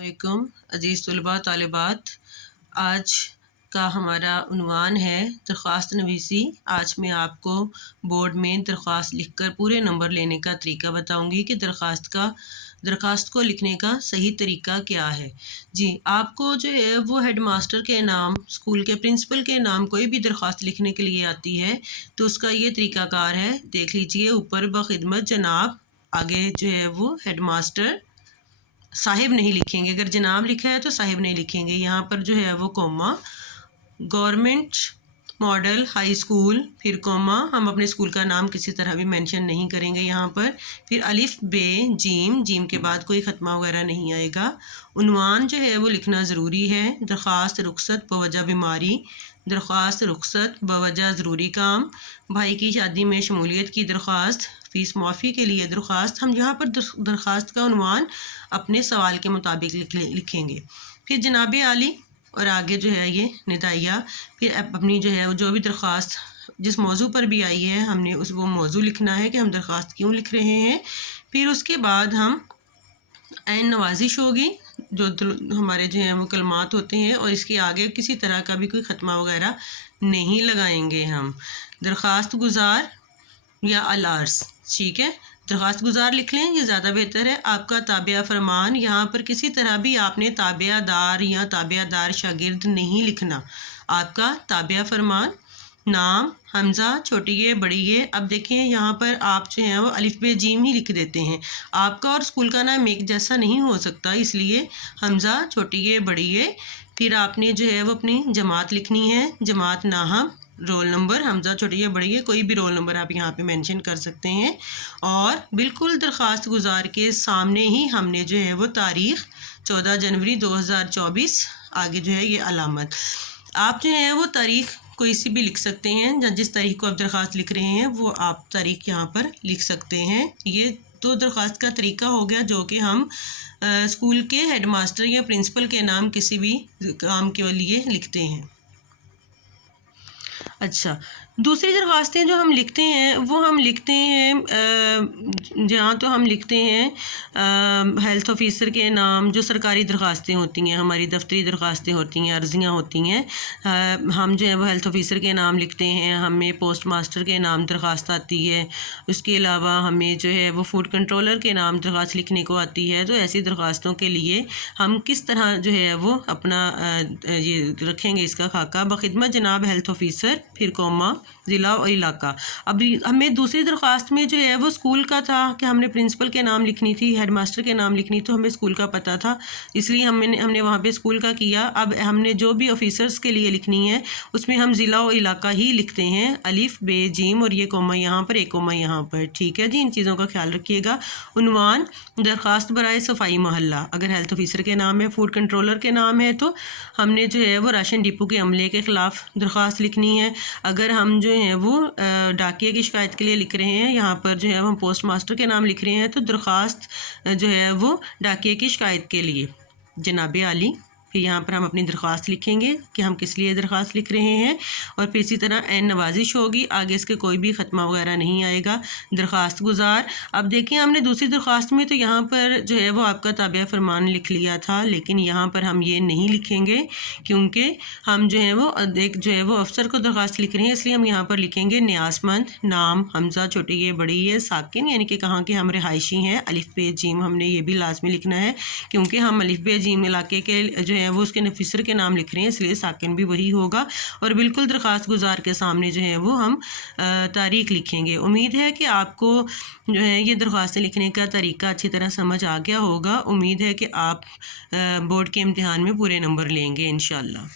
علیکم عزیز طلباء طالبات، آج کا ہمارا عنوان ہے درخواست نویسی۔ آج میں آپ کو بورڈ میں درخواست لکھ کر پورے نمبر لینے کا طریقہ بتاؤں گی کہ درخواست کو لکھنے کا صحیح طریقہ کیا ہے۔ جی، آپ کو جو ہے وہ ہیڈ ماسٹر کے نام، اسکول کے پرنسپل کے نام کوئی بھی درخواست لکھنے کے لیے آتی ہے تو اس کا یہ طریقہ کار ہے، دیکھ لیجئے اوپر بخدمت جناب، آگے جو ہے وہ ہیڈ ماسٹر صاحب نہیں لکھیں گے، اگر جناب لکھا ہے تو صاحب نہیں لکھیں گے، یہاں پر جو ہے وہ کوما، گورنمنٹ ماڈل ہائی اسکول، پھر کوما، ہم اپنے اسکول کا نام کسی طرح بھی مینشن نہیں کریں گے یہاں پر، پھر الف بے جیم کے بعد کوئی ختمہ وغیرہ نہیں آئے گا۔ عنوان جو ہے وہ لکھنا ضروری ہے، درخواست رخصت بوجہ بیماری، درخواست رخصت بوجہ ضروری کام، بھائی کی شادی میں شمولیت کی درخواست، فیس معافی کے لیے درخواست۔ ہم یہاں پر درخواست کا عنوان اپنے سوال کے مطابق لکھیں گے، پھر جناب عالی اور آگے جو ہے یہ ندائیہ، پھر اپنی جو ہے جو بھی درخواست جس موضوع پر بھی آئی ہے ہم نے وہ موضوع لکھنا ہے کہ ہم درخواست کیوں لکھ رہے ہیں، پھر اس کے بعد ہم عین نوازش ہوگی جو ہمارے جو ہیں وہ کلمات ہوتے ہیں، اور اس کے آگے کسی طرح کا بھی کوئی ختمہ وغیرہ نہیں لگائیں گے ہم۔ درخواست گزار یا الارس، ٹھیک ہے، درخواست گزار لکھ لیں، یہ زیادہ بہتر ہے۔ آپ کا تابعہ فرمان، یہاں پر کسی طرح بھی آپ نے تابعہ دار یا تابعہ دار شاگرد نہیں لکھنا، آپ کا تابعہ فرمان، نام حمزہ چھوٹی یہ بڑی یہ، اب دیکھیں یہاں پر آپ جو ہیں وہ الف بے جیم ہی لکھ دیتے ہیں، آپ کا اور اسکول کا نام ایک جیسا نہیں ہو سکتا، اس لیے حمزہ چھوٹی یہ بڑی یہ، پھر آپ نے جو ہے وہ اپنی جماعت لکھنی ہے، جماعت ناہم، رول نمبر حمزہ چھوٹی یہ بڑی ہے، کوئی بھی رول نمبر آپ یہاں پہ مینشن کر سکتے ہیں، اور بالکل درخواست گزار کے سامنے ہی ہم نے جو ہے وہ تاریخ 14 جنوری 2024 آگے جو ہے یہ علامت، آپ جو ہے وہ تاریخ کوئی سی بھی لکھ سکتے ہیں، جس تاریخ کو آپ درخواست لکھ رہے ہیں وہ آپ تاریخ یہاں پر لکھ سکتے ہیں۔ یہ تو درخواست کا طریقہ ہو گیا جو کہ ہم اسکول کے ہیڈ ماسٹر یا پرنسپل کے نام کسی بھی کام کے لیے لکھتے ہیں۔ اچھا، دوسری درخواستیں جو ہم لکھتے ہیں وہ ہم لکھتے ہیں جہاں تو ہم لکھتے ہیں ہیلتھ آفیسر کے نام، جو سرکاری درخواستیں ہوتی ہیں، ہماری دفتری درخواستیں ہوتی ہیں، عرضیاں ہوتی ہیں، ہم جو ہے وہ ہیلتھ آفیسر کے نام لکھتے ہیں، ہمیں پوسٹ ماسٹر کے نام درخواست آتی ہے، اس کے علاوہ ہمیں جو ہے وہ فوڈ کنٹرولر کے نام درخواست لکھنے کو آتی ہے۔ تو ایسی درخواستوں کے لیے ہم کس طرح جو ہے وہ اپنا یہ رکھیں گے اس کا خاکہ، بخدمت جناب ہیلتھ آفیسر، پھر کوما، ضلع اور علاقہ۔ اب ہمیں دوسری درخواست میں جو ہے وہ اسکول کا تھا کہ ہم نے پرنسپل کے نام لکھنی تھی، ہیڈ ماسٹر کے نام لکھنی، تو ہمیں اسکول کا پتہ تھا، اس لیے ہم نے وہاں پہ اسکول کا کیا۔ اب ہم نے جو بھی آفیسرس کے لیے لکھنی ہے اس میں ہم ضلع و علاقہ ہی لکھتے ہیں، الف بے جیم، اور یہ کوما یہاں پر، ایک کوما یہاں پر، ٹھیک ہے جی، ان چیزوں کا خیال رکھیے گا۔ عنوان درخواست برائے صفائی محلہ، اگر ہیلتھ آفیسر کے نام ہے، فوڈ کنٹرولر کے نام ہے تو ہم نے جو ہے وہ راشن ڈپو کے عملے کے خلاف درخواست لکھنی ہے، اگر ہم جو ہیں وہ ڈاکیے کی شکایت کے لیے لکھ رہے ہیں، یہاں پر جو ہے ہم پوسٹ ماسٹر کے نام لکھ رہے ہیں تو درخواست جو ہے وہ ڈاکیے کی شکایت کے لیے جناب عالی، پھر یہاں پر ہم اپنی درخواست لکھیں گے کہ ہم کس لیے درخواست لکھ رہے ہیں، اور پھر اسی طرح عین نوازش ہوگی، آگے اس کے کوئی بھی ختمہ وغیرہ نہیں آئے گا۔ درخواست گزار، اب دیکھیں ہم نے دوسری درخواست میں تو یہاں پر جو ہے وہ آپ کا تابعہ فرمان لکھ لیا تھا، لیکن یہاں پر ہم یہ نہیں لکھیں گے کیونکہ ہم جو ہے وہ جو ہے وہ افسر کو درخواست لکھ رہے ہیں، اس لیے ہم یہاں پر لکھیں گے نیاز مند، نام حمزہ چھوٹی یہ بڑی یہ، ساکن، یعنی کہ کہاں کے ہم رہائشی ہیں، الف بے جیم ہم نے یہ بھی لازمی لکھنا ہے کیونکہ ہم الف بے جیم علاقے کے جو ہے وہ اس کے آفیسر کے نام لکھ رہے ہیں، اس لیے ساکن بھی وہی ہوگا، اور بالکل درخواست گزار کے سامنے جو ہے وہ ہم تاریخ لکھیں گے۔ امید ہے کہ آپ کو جو ہے یہ درخواستیں لکھنے کا طریقہ اچھی طرح سمجھ آ گیا ہوگا، امید ہے کہ آپ بورڈ کے امتحان میں پورے نمبر لیں گے انشاءاللہ۔